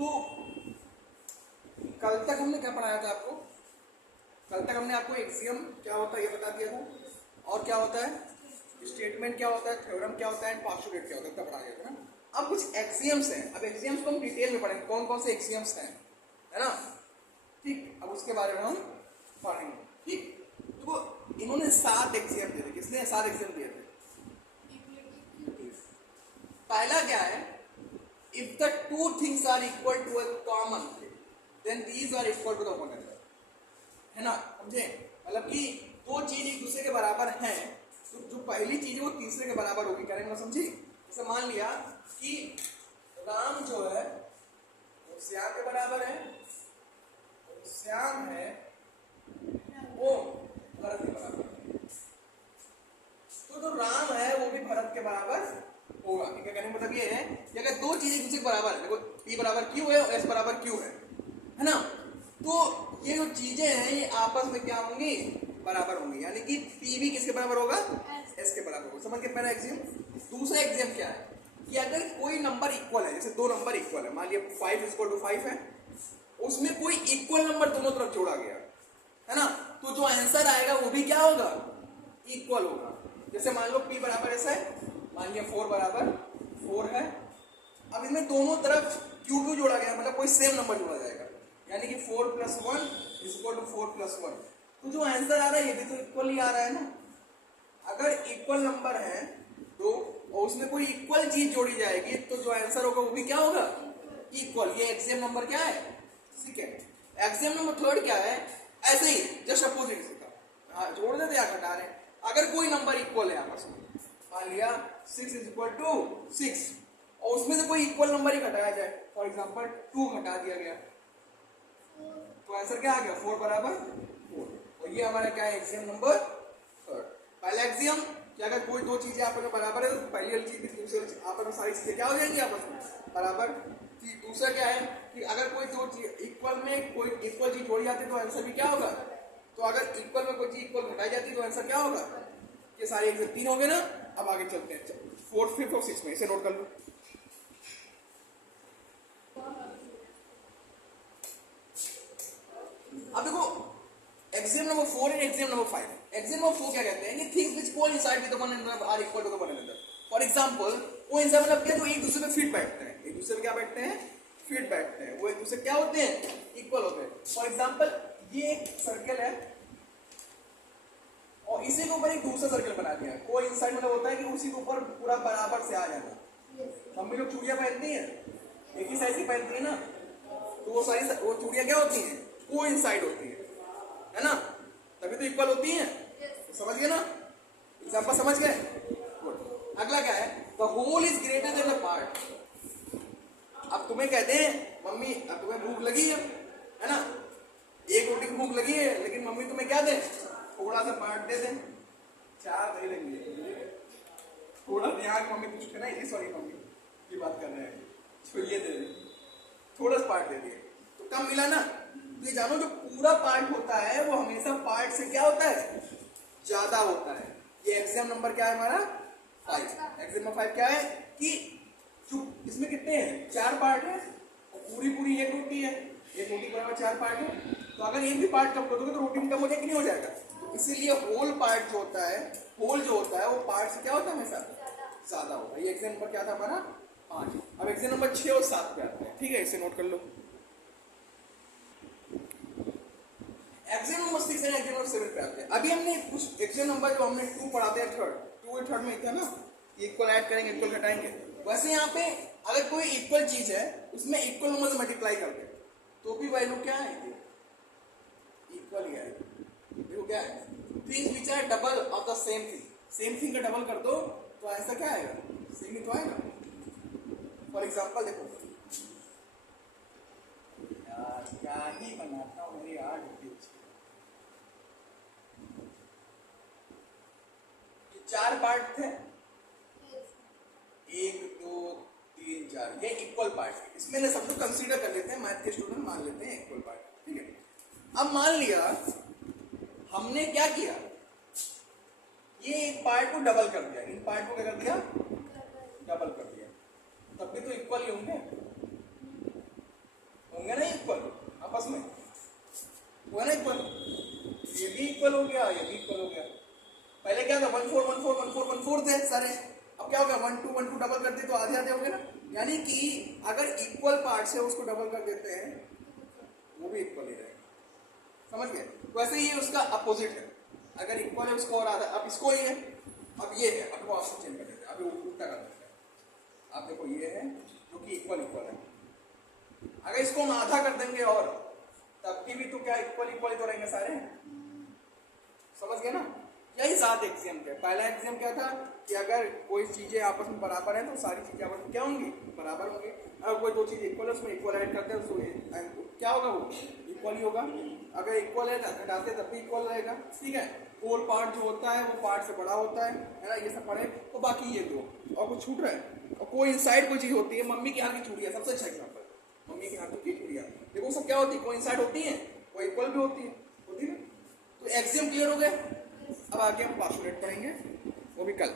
तो कल तक हमने क्या पढ़ाया था आपको? कल तक हमने आपको एक्सियम क्या होता है ये बता दिया था, और क्या होता है स्टेटमेंट क्या होता है, थ्योरम क्या होता है, एंड पोस्टुलेट क्या होता है, इतना पढ़ा गया था ना। अब कुछ एक्सियम्स हैं, अब एक्सियम्स को हम डिटेल में पढ़ेंगे, कौन कौन से एक्सियम्स हैं, है ना। ठीक, अब उसके बारे में हम पढ़ेंगे। ठीक, तो इन्होंने 7 एक्सियम दिए थे। किसने 7 एक्सियम दिए थे? पहला क्या है? If the two things are equal to a common then these are equal to the one another, है ना, समझे। मतलब कि दो चीज एक दूसरे के बराबर हैं, तो जो पहली चीज है वो तीसरे के बराबर होगी। क्या मतलब समझी? जैसे मान लिया कि राम जो है वो श्याम के बराबर है, और श्याम है वो भरत के बराबर है, तो जो राम है वो भी भरत के बराबर होगा। क्या कहने का मतलब ये है कि अगर दो चीजें एक दूसरे के बराबर है, देखो P बराबर Q है और S बराबर Q है ना, तो ये जो चीजें हैं ये आपस में क्या होंगी? बराबर होंगी। यानी कि P भी किसके बराबर होगा? S के बराबर होगा। समझ के पहला एग्जाम। दूसरा एग्जाम क्या है कि अगर कोई नंबर इक्वल है, जैसे दो नंबर इक्वल है, मान लिया 5 = 5 है, उसमें कोई इक्वल नंबर दोनों तरफ जोड़ा गया है ना, तो जो आंसर आएगा वो भी क्या होगा? इक्वल होगा। जैसे मान लो P बराबर S है, मान लिया 4 बराबर 4 है, अब इनमें दोनों तरफ Q जोड़ा गया, मतलब कोई सेम नंबर जोड़ा जाएगा, यानी कि 4 + 1 = 4 + 1, तो जो आंसर आ रहा है ये भी तो इक्वल ही आ रहा है ना। अगर इक्वल नंबर है तो और उसमें कोई इक्वल चीज जोड़ी जाएगी तो जो आंसर होगा वो भी क्या होगा? इक्वल। ये एक्सियम नंबर क्या है? सेकंड। एक्सियम नंबर थर्ड क्या है? ऐसे ही जस्ट अपोजिट का जोड़ देते या घटा रहे, अगर कोई नंबर इक्वल है आपस में, मान लिया 6 = 6 और उसमें से कोई इक्वल नंबर ही घटाया जाए, फॉर एग्जांपल 2 घटा दिया गया, तो आंसर क्या आ गया? 4 बराबर 4। और ये हमारा क्या है? Axiom number third. पहला एक्सियम कि अगर कोई दो चीजें आपस में बराबर है तो पहली वाली चीज भी दूसरी आपस में सारी चीजें क्या हो जाएंगी? आपस में बराबर। दूसरा क्या है कि अगर कोई दो चीज इक्वल में कोई इक्वल चीज जोड़ी जाती है तो आंसर भी क्या होगा? तो अगर इक्वल में कोई चीज इक्वल घटाई जाती है तो आंसर क्या होगा? ये सारे एग्जाम 3 हो गए ना। अब आगे चलते हैं 4th 5th और 6th में, इसे नोट कर लो। अब देखो axiom number 4 and axiom number 5। Axiom number 4 क्या कहते हैं कि things which coincide with the one another are equal to the one another. For example coincide मतलब क्या? जो एक दूसरे में फिट बैठते हैं, एक दूसरे में क्या बैठते हैं? फिट बैठते हैं, वो एक दूसरे क्या होते हैं? इक्वल होते हैं। फॉर एग्जांपल ये एक सर्कल है और इसी के ऊपर एक दूसरा सर्कल बना दिया है। कोइंसाइड मतलब होता है कि उसी के ऊपर पूरा बराबर से आ जाना। मम्मी लोग चूड़ियां पहनती हैं, एक ही साइज की पहनती है ना, तो वो सारी वो चूड़ियां क्या होती हैं? कोइंसाइड होती है ना, तभी तो इक्वल होती हैं। समझ गए ना? एग्जांपल समझ गए? गुड। अगला क्या है? The whole is greater than the part. अब तुम्हें कहते हैं मम्मी अब तुम्हें भूख लगी है ना, एक रोटी की भूख लगी है, लेकिन मम्मी तुम्हें क्या दे? थोड़ा सा पार्ट दे दें, 4 दे देंगे। थोड़ा ध्यान मम्मी कुछ करना है, सॉरी मम्मी की बात कर रहे हैं, तो ये दे दें, थोड़ा सा पार्ट दे दिए तो कम मिला ना। तो ये जानो जो पूरा पार्ट होता है वो हमेशा पार्ट से क्या होता है? ज्यादा होता है। ये एक्सियम नंबर क्या है हमारा? 5। एक्सियम नंबर 5 क्या है कि जो इसमें कितने हैं? 4 पार्ट है और पूरी एक रोटी है, एक रोटी बराबर 4 पार्ट है, तो अगर एक भी पार्ट कम कर दोगे तो रोटी में कम हो जाएगा कि नहीं हो जाएगा? तो इसीलिए होल पार्ट जो होता है, होल जो होता है वो पार्ट से क्या होता है? हमेशा ज्यादा होता है। ये एक्सियम नंबर क्या था हमारा? 5। अब एक्सियम नंबर 6 और 7 पे आते हैं, ठीक है, इसे नोट कर लो। Axiom number 6 and axiom number 7 पे आते हैं। अभी हमने कुछ एक्सियम नंबर जो हमने 2 पढ़ाते हैं थर्ड में था ना, इक्वल ऐड करेंगे इक्वल घटाएंगे, वैसे यहाँ पे अगर कोई इक्वल चीज है उसमें इक्वल नंबर से मल्टीप्लाई कर दे तो भी वैल्यू क्या है? इक्वल ही आएगी। देखो क्या है? Things which are double of the same thing, same thing का डबल कर दो तो ऐसा क्या आएगा? सेम ही तो आएगा। फॉर एग्जांपल देखो यार क्या ही बनाता हूँ मेरी आर्ट होती है। 4 पार्ट थे, 1 2 3 4, ये इक्वल पार्ट है। इसमें सब लोग कंसीडर कर लेते हैं, मैथ के स्टूडेंट मान लेते हैं इक्वल पार्ट, ठीक है। अब मान लिया हमने क्या किया, ये एक पार्ट को डबल कर दिया, इन पार्ट को क्या कर दिया? डबल कर दिया, तब भी तो इक्वल ही होंगे। हुआ ना इक्वल, ये भी इक्वल हो गया, ये भी इक्वल हो गया। पहले क्या था 1 4 1 4 1 4 1 4 थे सारे, अब क्या हो गया 1 2 1 2 डबल कर दिए तो आधे आधे हो गए ना। यानी कि अगर इक्वल पार्ट से उसको डबल कर देते हैं वो भी इक्वल ही रहेगा, समझ गए। वैसे ये उसका अपोजिट है, अगर इक्वल है उसको और आधा, अब इसको ये है, अब ये है, अब वो ऑप्शन चेंज कर देते हैं, अभी उल्टा कर देते हैं। आप देखो ये है जो कि इक्वल इक्वल है, अगर इसको हम आधा कर देंगे और तब की भी तो क्या इक्वल इक्वल तो रहेंगे सारे, समझ गए ना। यही 7 एक्सियम थे। पहला एक्सियम क्या था कि अगर कोई चीजें आपस में बराबर है तो सारी चीजें आपस में क्या होंगी, बराबर होंगी। अगर कोई दो चीज इक्वल है उसमें इक्वल ऐड करते हैं तो क्या होगा, वो इक्वल ही होगा। अगर इक्वल है घटाते तब भी इक्वल रहेगा, ठीक है। होल पार्ट जो होता है वो पार्ट से बड़ा होता है ना, ये सब पढ़े। तो बाकी ये दो और कुछ छूट रहा है, और कोई इनसाइड कोई चीज होती है, मम्मी की हाथ की चूड़ियां सबसे अच्छा एग्जाम्पल, मम्मी के हाथों की चूड़ियां देखो सब क्या होती है, कोई इनसाइड होती है, कोई इक्वल भी होती है ना। तो एक्सियम क्लियर हो गया। अब आगे हम पास्टुलेट पढ़ेंगे, वो भी कल।